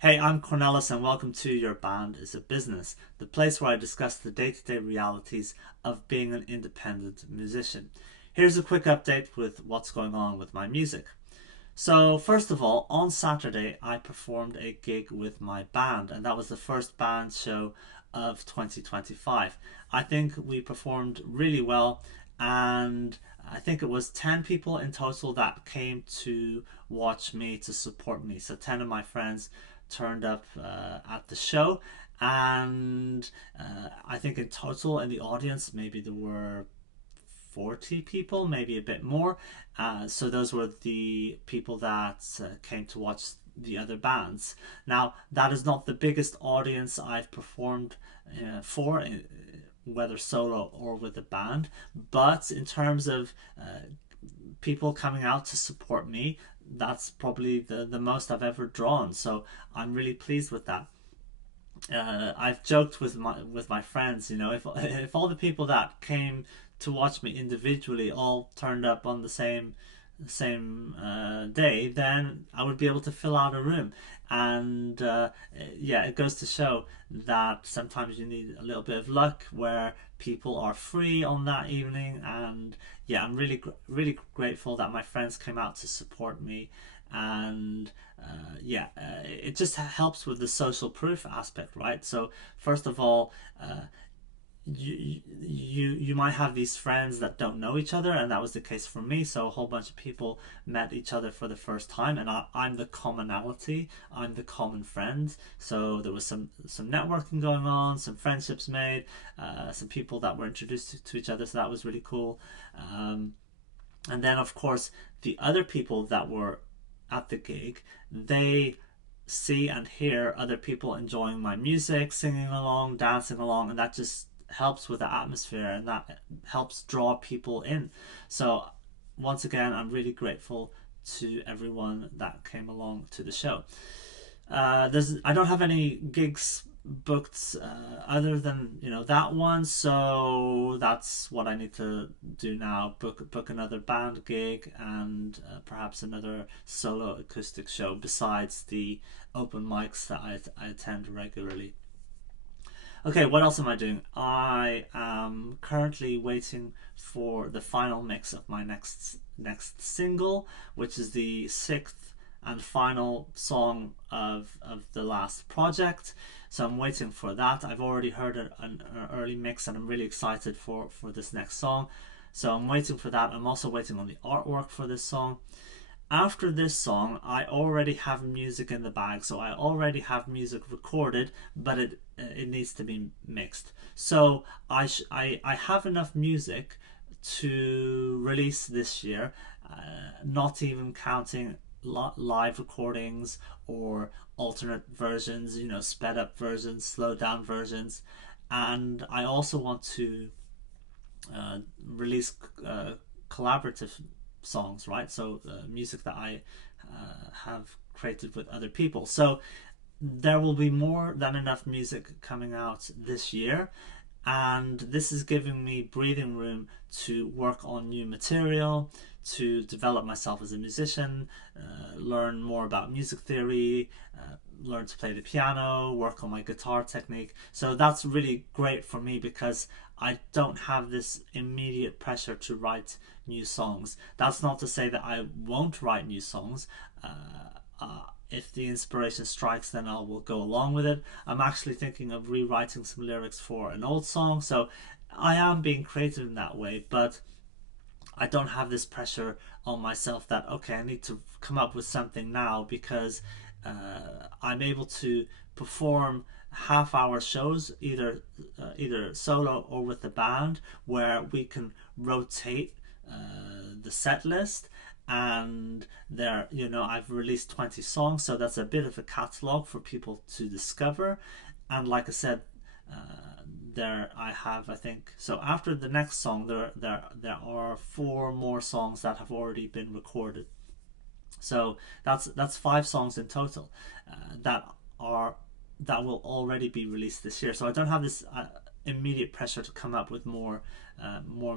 Hey, I'm Cornelis and welcome to Your Band is a Business, the place where I discuss the day-to-day realities of being an independent musician. Here's a quick update with what's going on with my music. So, first of all, on Saturday I performed a gig with my band, and that was the first band show of 2025. I think we performed really well, and I think it was 10 people in total that came to watch me, to support me. So, 10 of my friends turned up at the show, and I think in total in the audience, maybe there were 40 people, maybe a bit more. So those were the people that came to watch the other bands. Now, that is not the biggest audience I've performed for, whether solo or with a band, but in terms of people coming out to support me, that's probably the most I've ever drawn. So I'm really pleased with that. I've joked with my friends, if all the people that came to watch me individually all turned up on the same day, then I would be able to fill out a room. And yeah, it goes to show that sometimes you need a little bit of luck where people are free on that evening. And yeah, I'm really grateful that my friends came out to support me. And it just helps with the social proof aspect, right? So first of all, you might have these friends that don't know each other, and that was the case for me. So a whole bunch of people met each other for the first time, and I'm the commonality, I'm the common friend. So there was some networking going on, some friendships made, some people that were introduced to each other, so that was really cool. And then of course the other people that were at the gig, they see and hear other people enjoying my music, singing along, dancing along, and that just helps with the atmosphere, and that helps draw people in. So once again, I'm really grateful to everyone that came along to the show. I don't have any gigs booked other than that one, so that's what I need to do now. Book another band gig and perhaps another solo acoustic show besides the open mics that I attend regularly. Okay, what else am I doing? I am currently waiting for the final mix of my next single, which is the sixth and final song of the last project. So I'm waiting for that. I've already heard an early mix, and I'm really excited for this next song. So I'm waiting for that. I'm also waiting on the artwork for this song. After this song, I already have music in the bag, so I already have music recorded, but it needs to be mixed. So I have enough music to release this year, not even counting live recordings or alternate versions, sped up versions, slowed down versions. And I also want to release collaborative songs, right? So music that I have created with other people. So there will be more than enough music coming out this year, and this is giving me breathing room to work on new material, to develop myself as a musician, learn more about music theory, learn to play the piano, work on my guitar technique. So that's really great for me because I don't have this immediate pressure to write new songs. That's not to say that I won't write new songs. If the inspiration strikes, then I will go along with it. I'm actually thinking of rewriting some lyrics for an old song, so I am being creative in that way, but I don't have this pressure on myself that okay, I need to come up with something now because I'm able to perform half-hour shows either solo or with the band where we can rotate the set list. And there, I've released 20 songs, so that's a bit of a catalog for people to discover. And like I said, there I have, I think, so after the next song there are four more songs that have already been recorded. So that's five songs in total that will already be released this year. So I don't have this immediate pressure to come up with more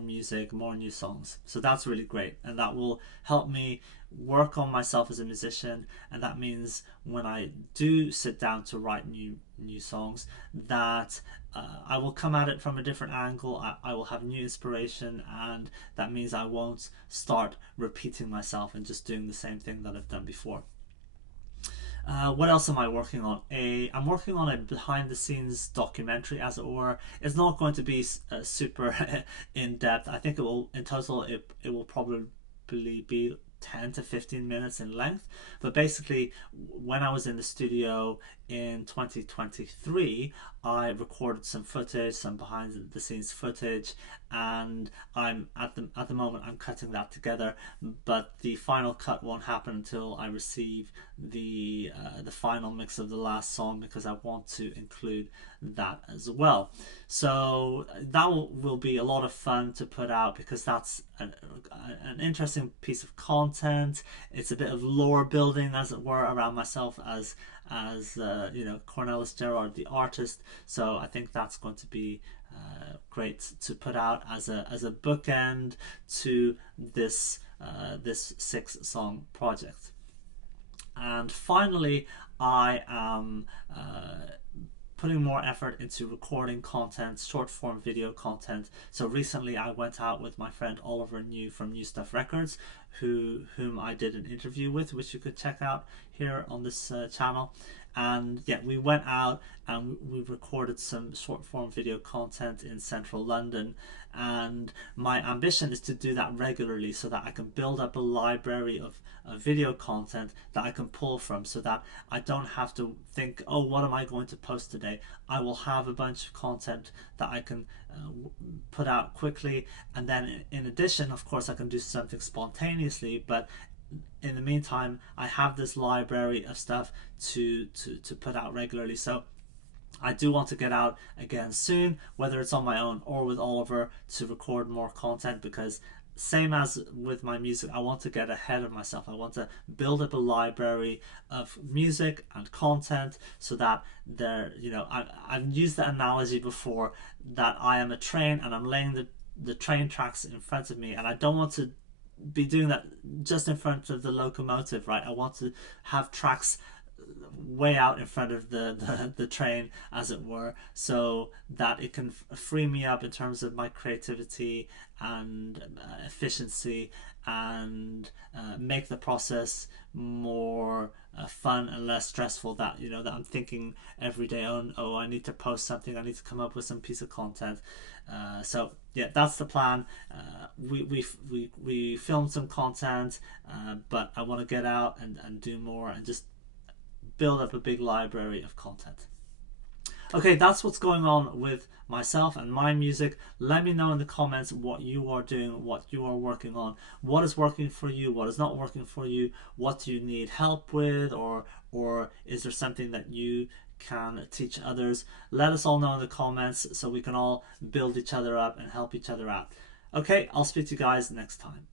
music, more new songs. So that's really great, and that will help me work on myself as a musician. And that means when I do sit down to write new songs, that I will come at it from a different angle. I will have new inspiration, and that means I won't start repeating myself and just doing the same thing that I've done before. What else am I working on? I'm working on a behind-the-scenes documentary, as it were. It's not going to be super in-depth. I think it will, in total, it will probably be 10 to 15 minutes in length. But basically, when I was in the studio in 2023, I recorded some footage, some behind the scenes footage, and I'm at the moment I'm cutting that together. But the final cut won't happen until I receive the final mix of the last song, because I want to include that as well. So that will be a lot of fun to put out, because that's an interesting piece of content. It's a bit of lore building, as it were, around myself as you know, Cornelis Gerard, the artist. So I think that's going to be great to put out as a bookend to this 6-song project. And finally, I am putting more effort into recording content, short form video content. So recently I went out with my friend Oliver New from New Stuff Records, whom I did an interview with, which you could check out here on this channel. And yeah, we went out and we recorded some short form video content in central London, and my ambition is to do that regularly, so that I can build up a library of video content that I can pull from, so that I don't have to think, oh, what am I going to post today? I will have a bunch of content that I can put out quickly, and then in addition, of course, I can do something spontaneously, but in the meantime I have this library of stuff to put out regularly. So I do want to get out again soon, whether it's on my own or with Oliver, to record more content, because same as with my music, I want to get ahead of myself. I want to build up a library of music and content, so that there, you know, I've used the analogy before that I am a train and I'm laying the train tracks in front of me, and I don't want to be doing that just in front of the locomotive, right? I want to have tracks way out in front of the train, as it were, so that it can free me up in terms of my creativity and efficiency, and make the process more fun and less stressful. That, you know, that I'm thinking every day, oh, I need to post something, I need to come up with some piece of content. So yeah, that's the plan. We filmed some content, but I want to get out and do more, and just build up a big library of content. Okay, that's what's going on with myself and my music. Let me know in the comments what you are doing, what you are working on, what is working for you, what is not working for you, what do you need help with, or is there something that you can teach others. Let us all know in the comments, so we can all build each other up and help each other out. Okay, I'll speak to you guys next time.